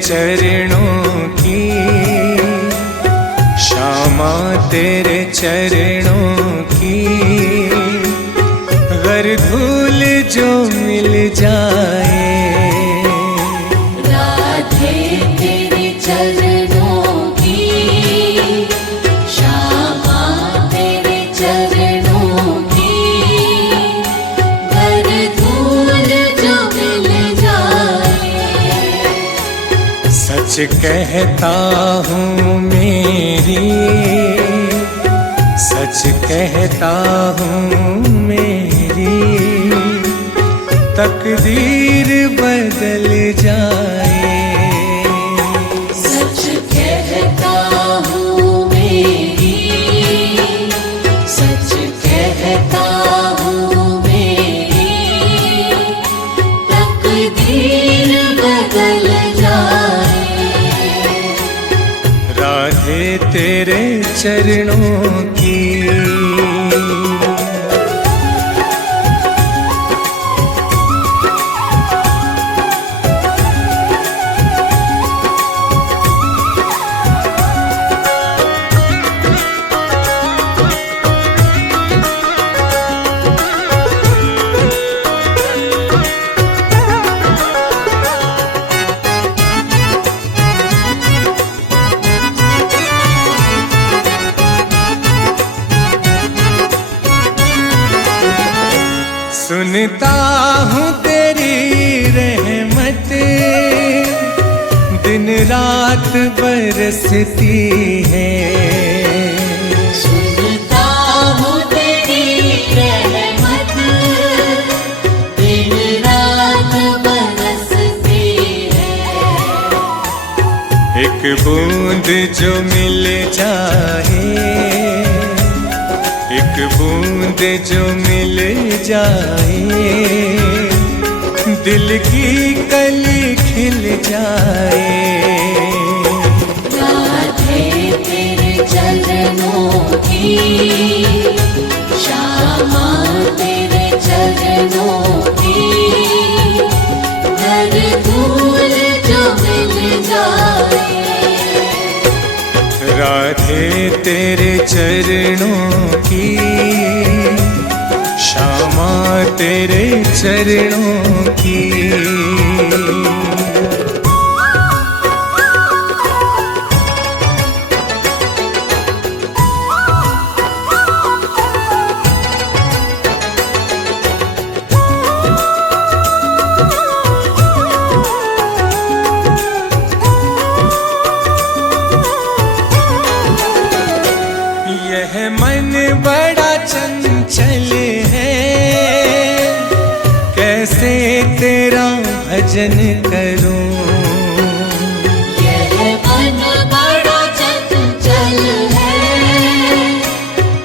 चरणों की, श्यामा तेरे चरणों की। गर धूल जो मिल जाए, राधे तेरे चरणों की, श्यामा तेरे चरणों की। गर धूल जो मिल जाए, सच कहता हूँ मेरी, सच कहता हूँ मेरी, तकदीर बदल जाए। सच कहता हूँ मेरी, सच कहता हूँ मेरी, तकदीर बदल जाए। राधे तेरे चरणों की। सुनता हूँ तेरी रहमत, दिन रात बरसती है। सुनता हूँ तेरी रहमत, दिन रात बरसती है। एक बूंद जो मिल जाए, एक बूंद जो मिल जाए, दिल की कली खिल जाए। राधे तेरे चरणों की, श्यामा तेरे चरणों की। गर धूल जो मिल जाए, राधे तेरे चरणों की, श्यामा तेरे चरणों की। यह मन बड़ा चंचल है, कैसे तेरा भजन करूं। यह मन बड़ा चंचल है,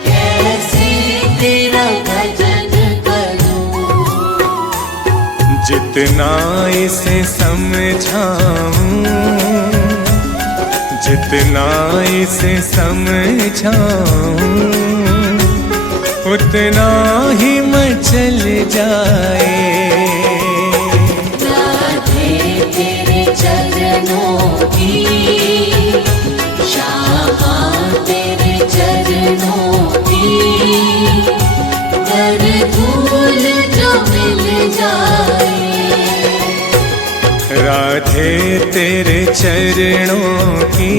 कैसे तेरा भजन करूं। जितना इसे समझाऊं, जितना इसे समझाऊं, उतना ही मचल जाए। राधे तेरे चरणों की, श्यामा तेरे चरणों की। गर धूल जो मिल जाए, राधे तेरे चरणों की,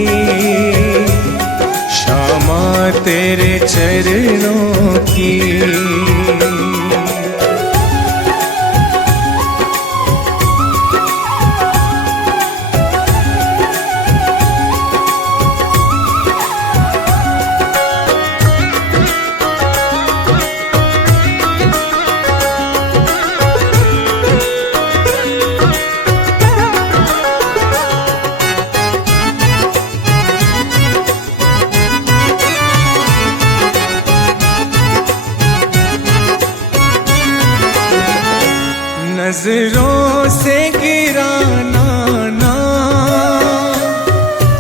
श्यामा तेरे चरणों की। नजरों से गिराना ना,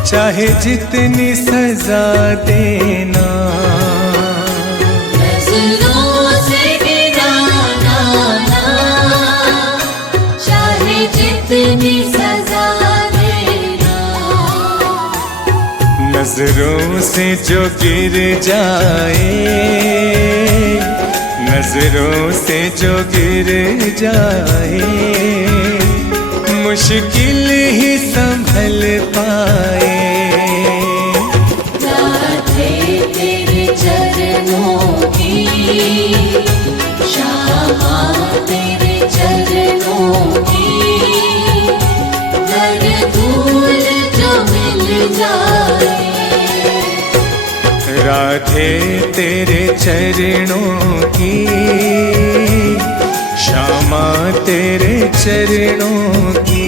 चाहे जितनी सजा देना। नजरों से गिराना ना, चाहे जितनी सजा देना। नजरों से जो गिर जाए, नजरों से जो गिर जाए, मुश्किल ही संभल पाए। राधे तेरे चरणों की, श्यामा तेरे चरणों की, हर धूल जो मिल जाए। राधे तेरे चरणों की, श्यामा तेरे चरणों की।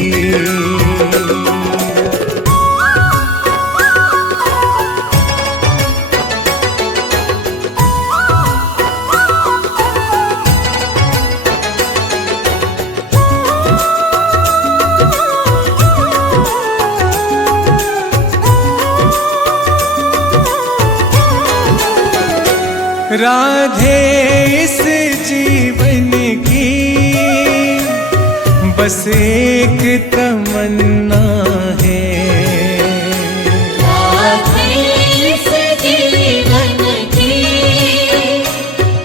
राधे इस जीवन की बस एक तमन्ना है। राधे इस जीवन की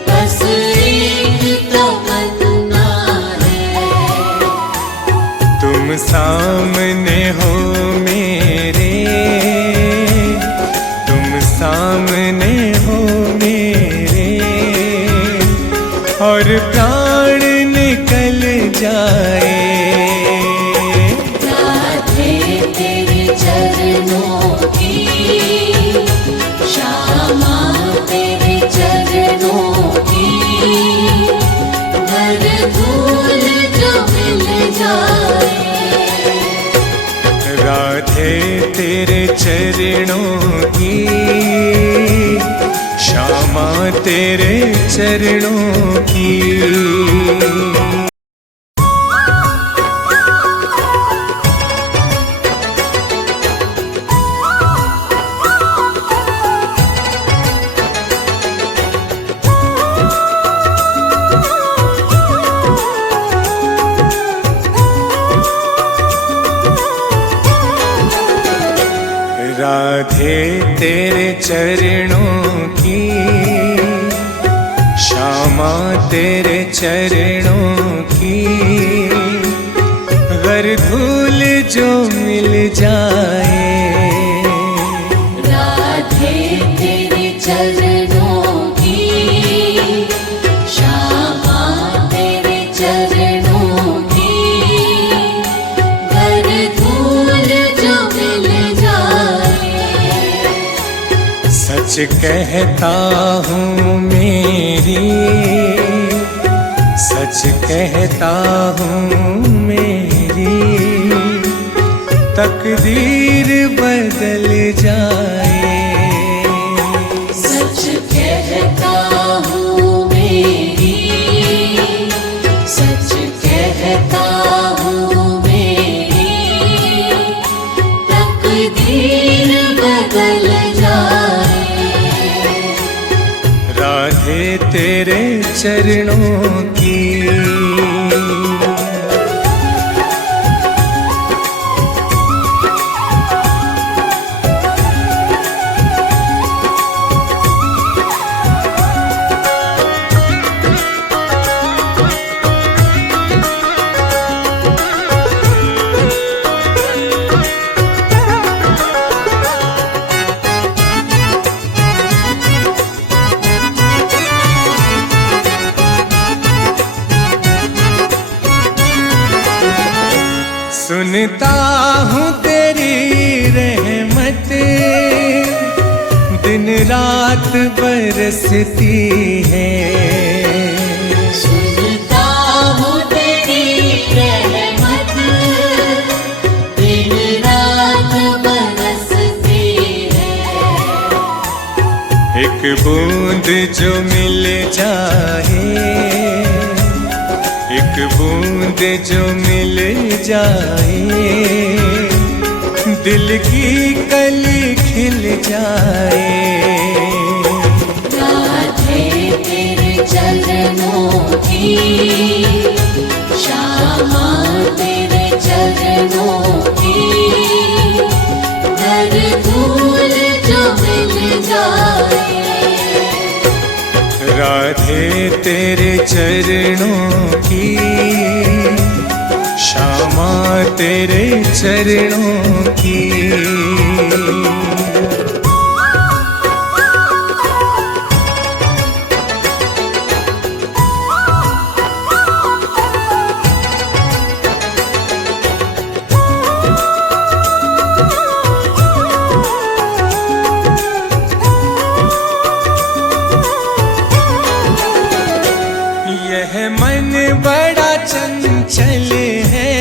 बस एक तमन्ना है। तुम सामने हो मेरे, तुम सामने हो मेरे, और प्राण निकल जाए। राधे तेरे चरणों की, श्यामा तेरे चरणों की, हर धूल जो मिल जाए। राधे तेरे चरणों की, श्यामा तेरे चरणों की। राधे तेरे चरणों की, श्यामा तेरे चरणों की, हर धूल जो मिल जाए। राधे तेरे चरणों की, श्यामा तेरे चरणों की, हर धूल जो मिल जाए। सच कहता हूँ मेरी, सच कहता हूँ मेरी, तकदीर बदल जाए। सच कहता हूँ मेरी, सच कहता हूँ मेरी, तकदीर बदल जाए। राधे तेरे चरणों की। सुनता हूँ तेरी रहमत दिन रात बरसती है। सुनता हूँ तेरी रहमत दिन रात बरसती है। एक बूंद जो मिल जाए, एक बूंद जो मिल जाए, दिल की कली खिल जाए। राधे तेरे चरणों की, श्यामा तेरे चरणों की, हर धूल जो राधे तेरे चरणों की, श्यामा तेरे चरणों की। यह मन बड़ा चंचल है,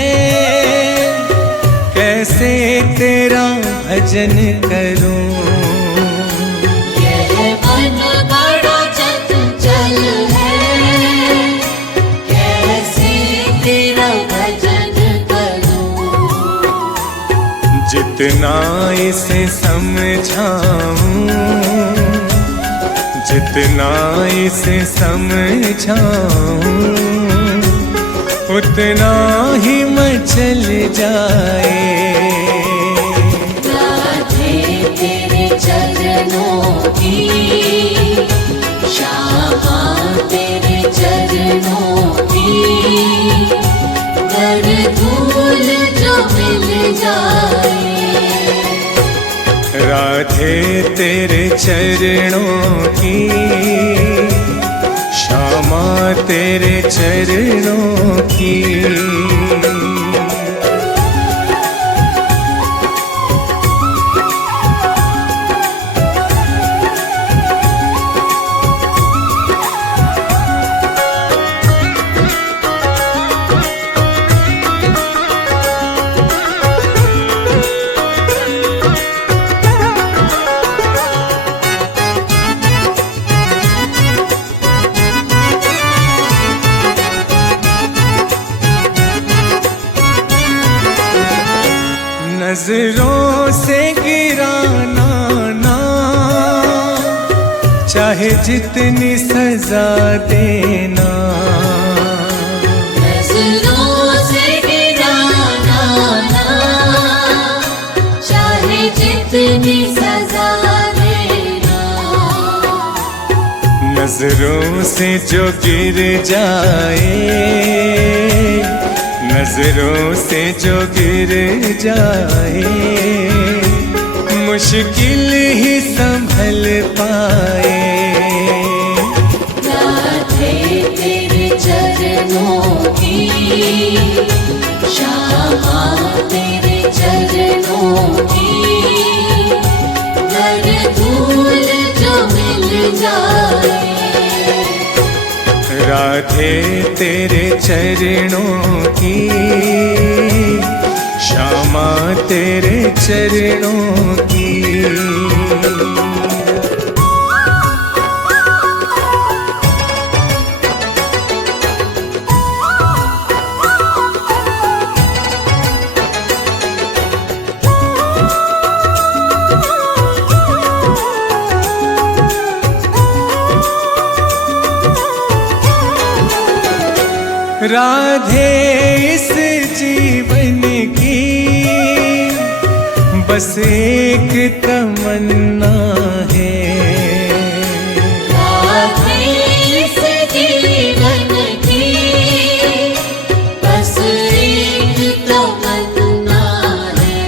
कैसे तेरा भजन करूं। यह मन बड़ा चंचल है, कैसे तेरा भजन करूं। जितना इसे समझाऊं, जितना इसे समझाऊं, उतना ही मचल जाए। राधे तेरे चरणों की, श्यामा तेरे चरणों की। कर धूल जो मिल जाए। राधे तेरे चरणों की, श्यामा तेरे चरणों की। नजरों से गिराना ना, चाहे जितनी सजा देना। नजरों से गिराना ना, चाहे जितनी सजा देना। नजरों से जो गिर जाए, नजरों से जो गिर जाए, मुश्किल ही संभल पाए। राधे तेरे चरणों की, श्यामा तेरे चरणों की। कर धूल जो मिल जाए। राधे तेरे चरणों की, श्यामा तेरे चरणों की। राधे इस जीवन की बस एक तमन्ना है। राधे इस जीवन की बस एक तमन्ना है।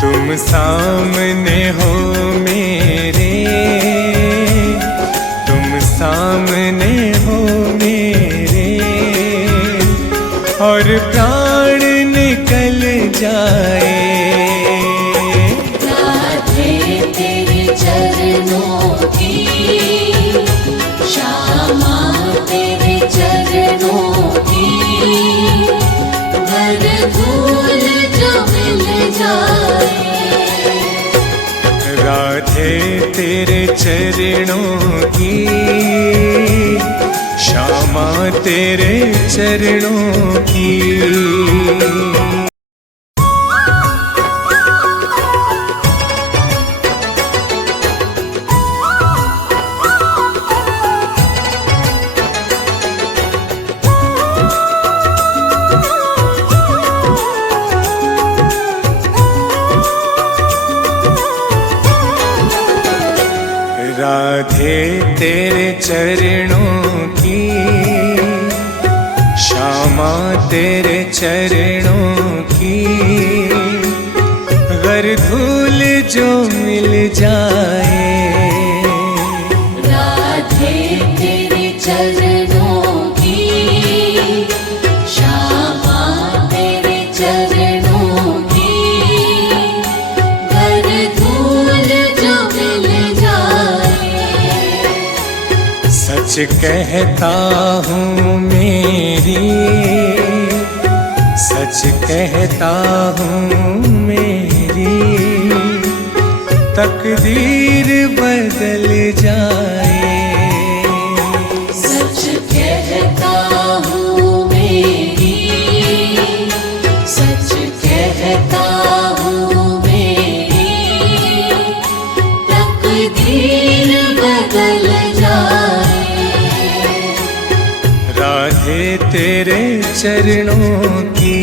तुम सामने हो मेरे, तुम सामने हो मेरे, और प्राण निकल जाए। राधे तेरे चरणों की, श्यामा तेरे चरणों की। कर धूल जो मिल जाए। राधे तेरे चरणों की, श्यामा तेरे चरणों की। राधे तेरे चरणों की, श्यामा तेरे चरणों की। गर धूल जो मिल जाए, राधे तेरे चरणों की, श्यामा तेरे चरणों की। घर धूल जो मिल जाए, सच कहता हूँ मेरी, सच कहता हूँ मेरी, तकदीर बदल जाए। सच कहता हूँ मेरी, सच कहता हूँ मेरी, तकदीर बदल जाए। राधे तेरे चरणों की।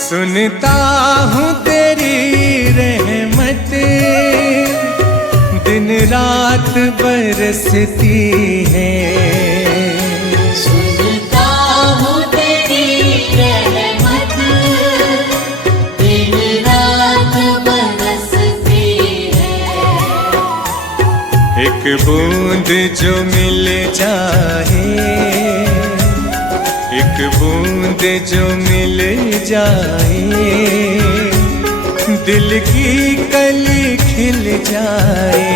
सुनता हूँ तेरी रहमत, दिन रात बरसती है। सुनता हूँ तेरी रहमत, दिन रात बरसती है। एक बूंद जो मिल जाए, एक बूंद जो मिल जाए, दिल की कली खिल जाए।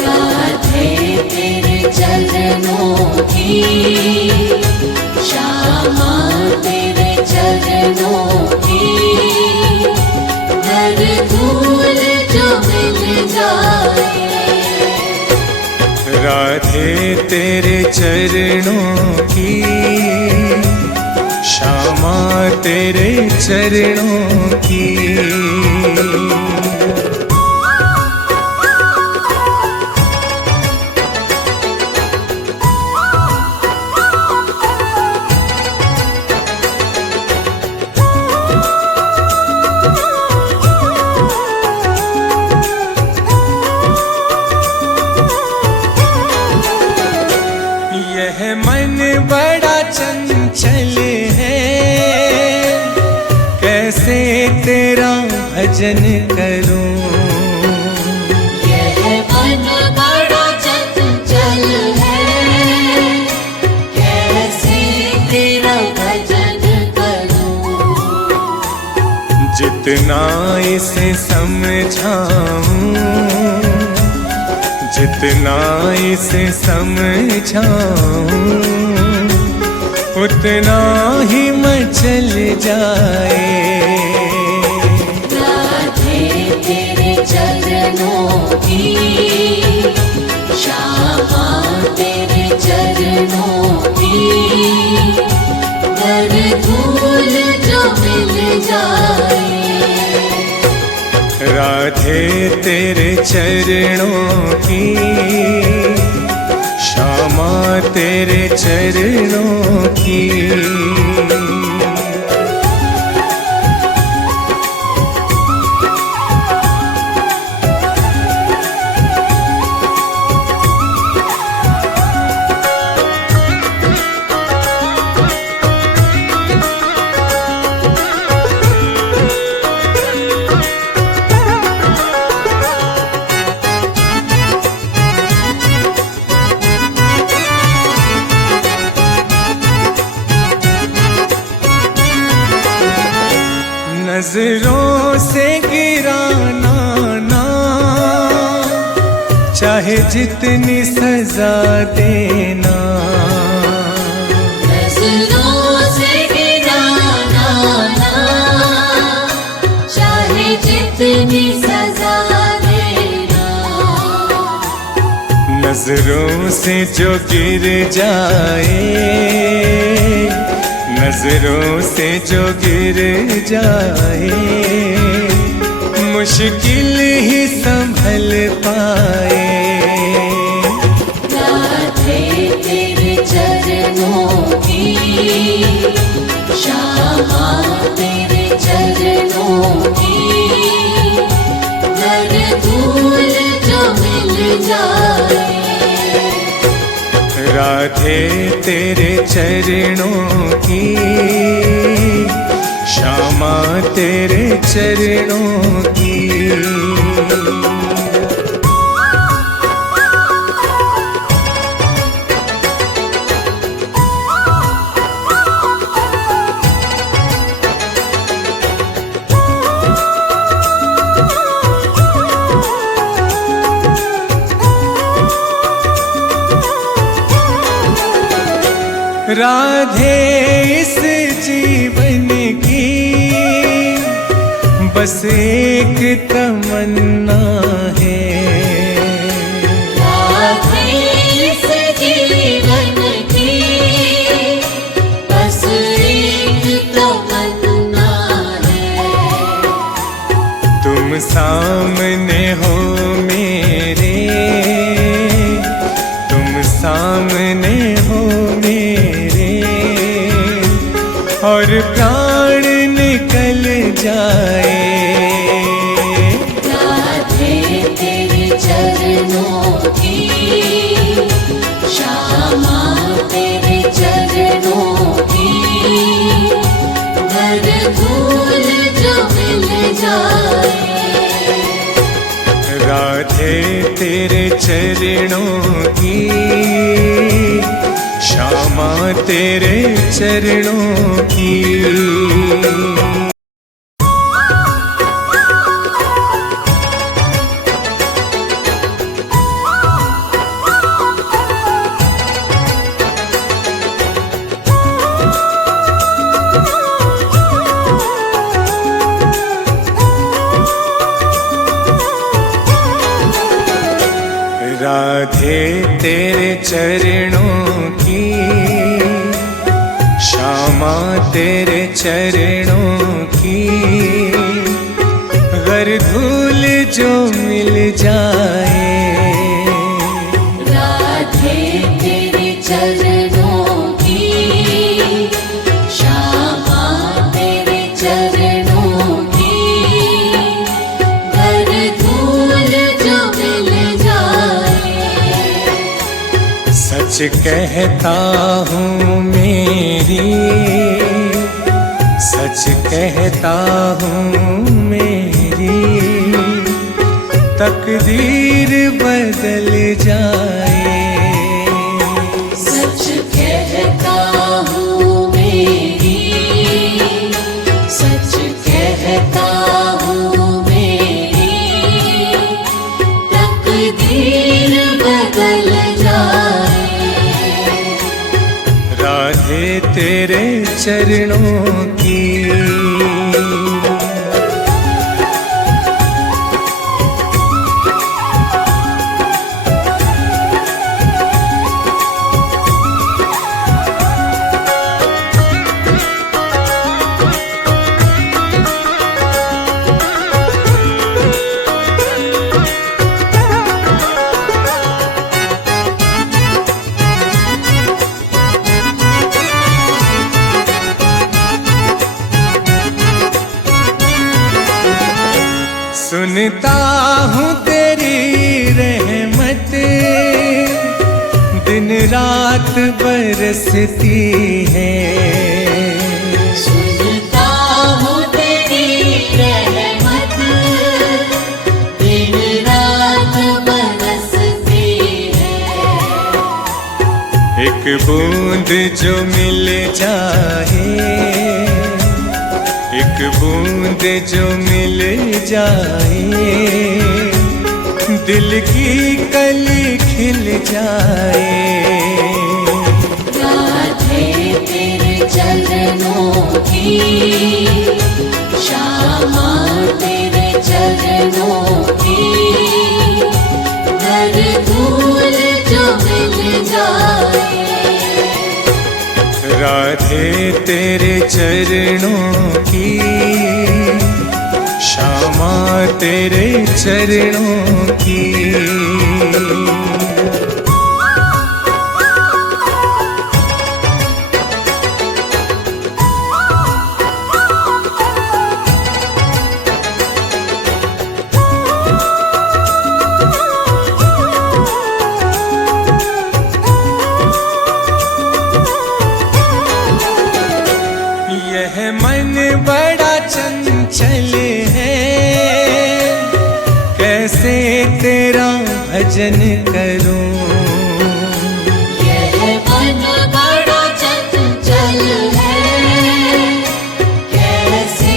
राधे तेरे चरणों की, श्यामा तेरे चरणों की। घर धूल जो मिल जाए, राधे तेरे चरणों की, श्यामा तेरे चरणों की। यह मन बड़ा चंचल है, कैसे तेरा भजन करूं। यह मन बड़ा चंचल है, कैसे तेरा भजन करूं। जितना इसे समझाऊं, जितना इसे समझाऊं, उतना ही मचल जाए। राधे तेरे चरणों की, श्यामा तेरे चरणों की। घर धूल जो मिल जाए, राधे तेरे चरणों की, श्यामा तेरे चरणों की। नजरों से गिराना ना, चाहे जितनी सजा देना। नजरों से गिराना ना, चाहे जितनी सजा नजरों से जो गिर जाए, नजरों से जो गिर जाए, मुश्किल ही संभल पाए। राधे तेरे चरणों की, श्यामा तेरे चरणों की, हर धूल जो मिल जाए। राधे तेरे चरणों की, श्यामा तेरे चरणों की। राधे इस जीवन की बस एक तमन्ना है। राधे इस जीवन की बस एक तमन्ना है। तुम सामने हो मेरे, तुम सामने हो मेरे, और प्राण निकल जाए। राधे तेरे चरणों की, श्यामा तेरे चरणों की, हर धूल जो मिल जाए। राधे तेरे चरणों की, श्यामा तेरे चरणों की। राधे तेरे चरणों की, श्यामा तेरे चरणों की, हर धूल जो मिल जाए। राधे तेरे चरणों की, श्यामा तेरे चरणों की, हर धूल जो मिल जाए। सच कहता हूँ मेरी, सच कहता हूँ मेरी, तकदीर बदल जाए। सच कहता हूँ मेरी, सच कहता हूँ मेरी, तकदीर बदल जाए। राधे तेरे चरणों की। सुनता हूँ तेरी रहमत दिन रात बरसती है। सुनता हूँ तेरी रहमत दिन रात बरसती है। एक बूंद जो मिल जाए, एक बूंद जो मिल जाए, दिल की कली खिल जाए। राधे तेरे चरणों की, श्यामा तेरे चरणों की, हर धूल राधे तेरे चरणों की, श्यामा तेरे चरणों की। यह मन बड़ा चंचल है, कैसे तेरा भजन करूं। यह मन बड़ा चंचल है, कैसे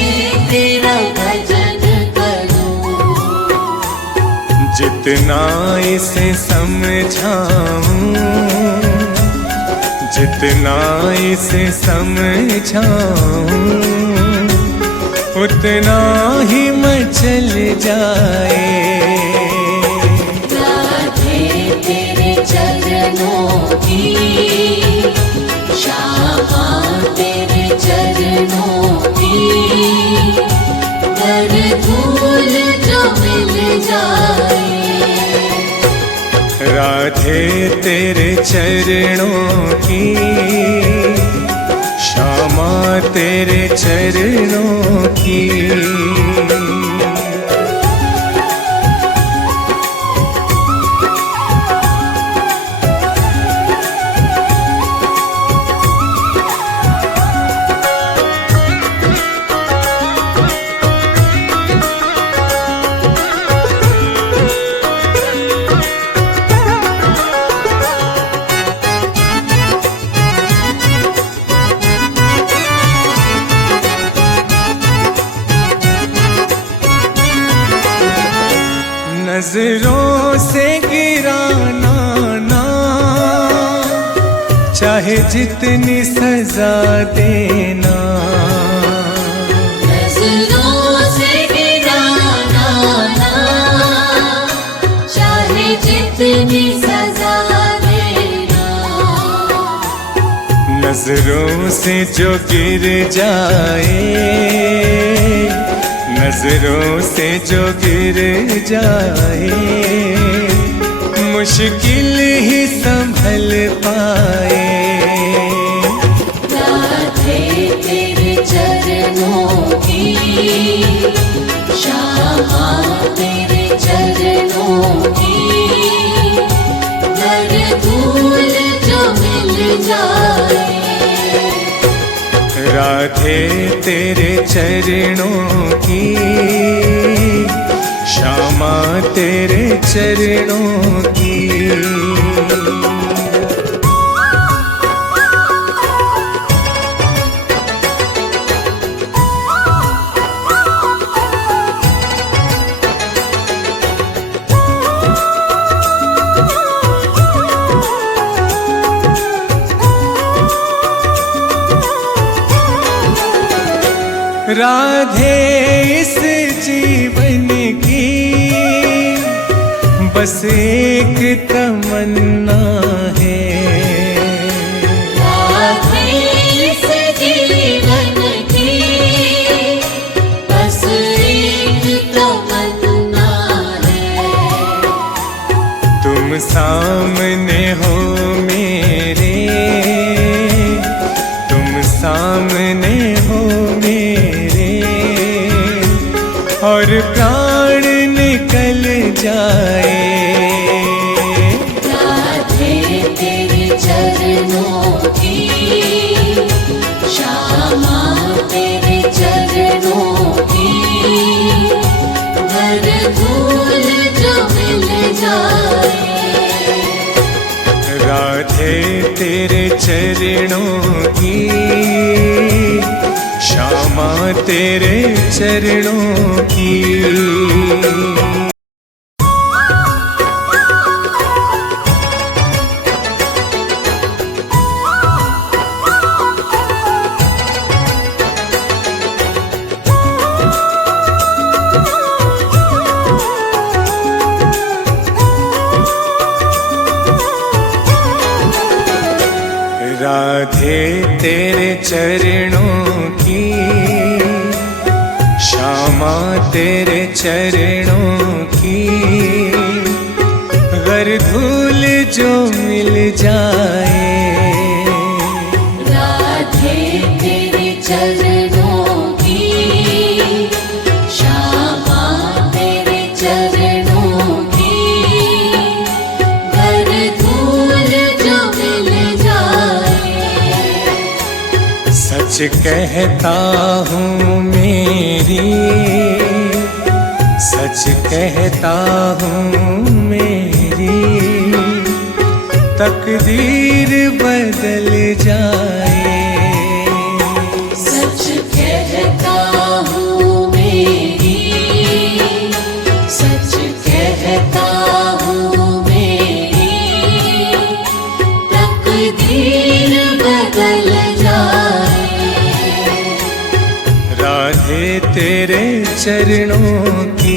तेरा भजन करूं। जितना इसे समझाऊं, जितना इसे समझाऊं, उतना ही मचल जाए। राधे तेरे चरणों की, श्यामा तेरे चरणों की। कर धूल जो मिल जाए। राधे तेरे चरणों की, श्यामा तेरे चरणों की। नजरों से गिराना ना, चाहे जितनी सजा देना। नजरों से गिराना ना, चाहे जितनी सजा देना। नजरों से जो गिर जाए, नजरों से जो गिर जाए, मुश्किल ही संभल पाए। राधे तेरे चरणों की, श्यामा तेरे चरणों की। कर धूल जो मिल जाए। राधे तेरे चरणों की, श्यामा तेरे चरणों की। राधे इस जीवन की बस एक तमन्ना है। राधे इस जीवन की बस एक तमन्ना है। तुम सामने हो मेरे, तुम सामने हो मेरे, और प्राण निकल जाए। राधे तेरे चरणों की, श्यामा तेरे चरणों की। घर धूल जो मिल जाए। राधे तेरे चरणों की, श्यामा तेरे चरणों की। राधे तेरे चरणों की, श्यामा तेरे चरणों की, गर धूल जो मिल जाए। राधे तेरे चरणों की, श्यामा तेरे चरणों की, गर धूल जो मिल जाए। सच कहता हूँ मेरी, सच कहता हूँ मेरी, तकदीर बदल जाए। सच कहता हूँ मेरी, सच कहता हूँ मेरी, तकदीर बदल जाए। राधे तेरे चरणों की।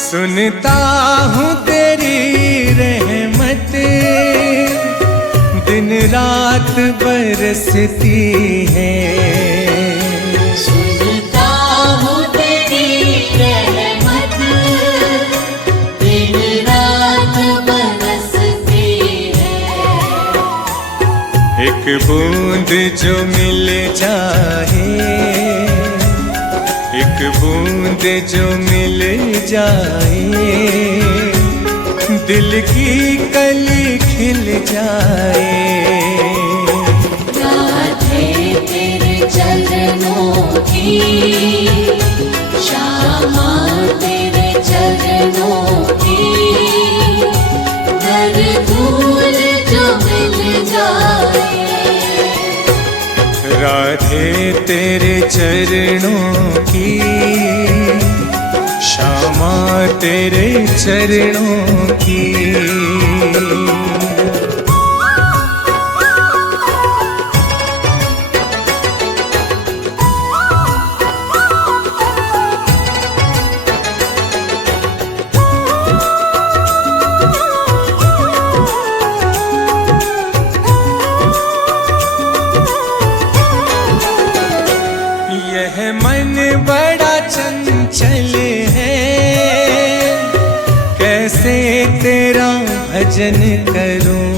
सुनता हूँ तेरी रहमत, दिन रात बरसती है। सुनता हूँ तेरी रहमत, दिन रात बरसती है। एक बूंद जो मिल जाए, एक बूंद जो मिल जाए, दिल की कली खिल जाए। राधे तेरे चरणों की, श्यामा तेरे चरणों की, गर धूल जो मिल जाए। राधे तेरे चरणों की, श्यामा तेरे चरणों की। यह मन बड़ा चंचल है, कैसे तेरा भजन करूं।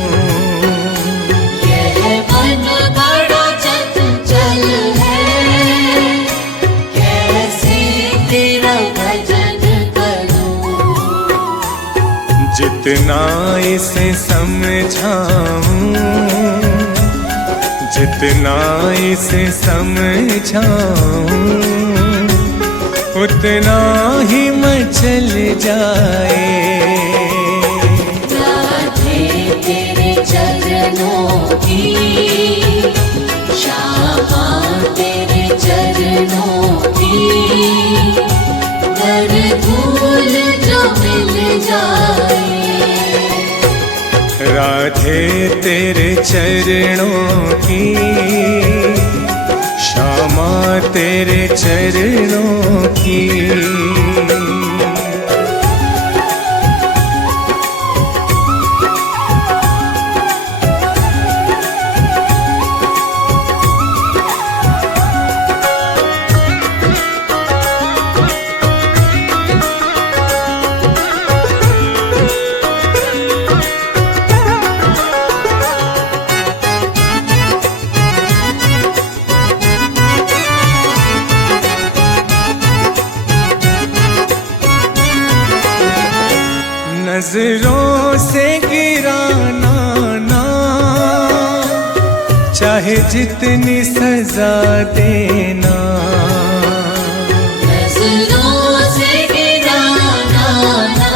यह मन बड़ा चंचल है, कैसे तेरा भजन करूं। जितना इसे समझाऊं, जितना इसे समझाऊं, उतना ही मचल जाए। राधे तेरे चरणों की, श्यामा तेरे चरणों की, गर धूल जो मिल जाए। राधे तेरे चरणों की, श्यामा तेरे चरणों की। नजरों से गिराना ना, चाहे जितनी सजा देना। नजरों से गिराना ना,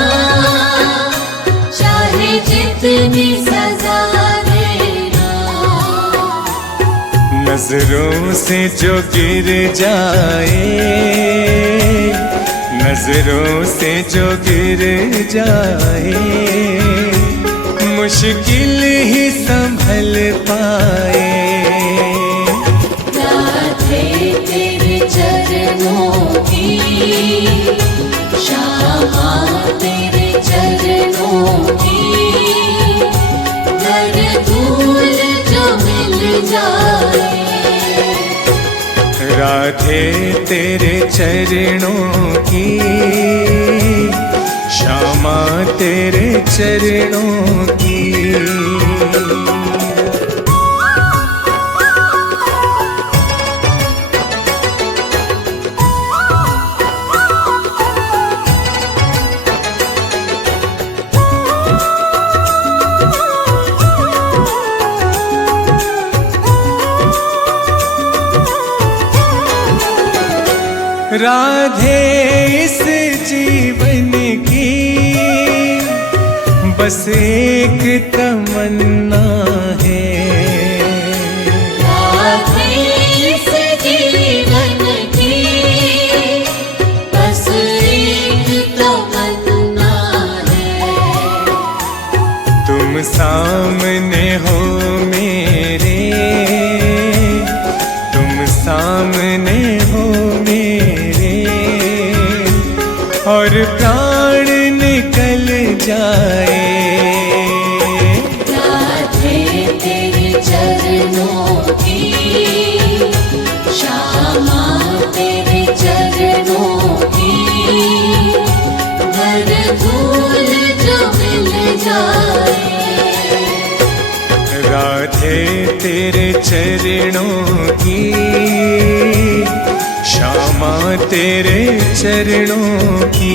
चाहे जितनी सजा देना। नजरों से जो गिर जाए, नजरों से जो गिर जाए, मुश्किल ही संभल पाए। राधे तेरे चरणों की, श्यामा तेरे चरणों की, घर धूल जो मिल जाए। राधे तेरे चरणों की, श्यामा तेरे चरणों की। राधे इस जीवन की बस एक तमन्ना है। राधे इस जीवन की बस एक तमन्ना है। तुम सामने हो मेरे, तुम सामने हो मेरे, और प्राण निकल जाए। राधे तेरे चरणों की, श्यामा तेरे चरणों की, घर धूल जो मिल जाए। राधे तेरे चरणों की, श्यामा तेरे चरणों की।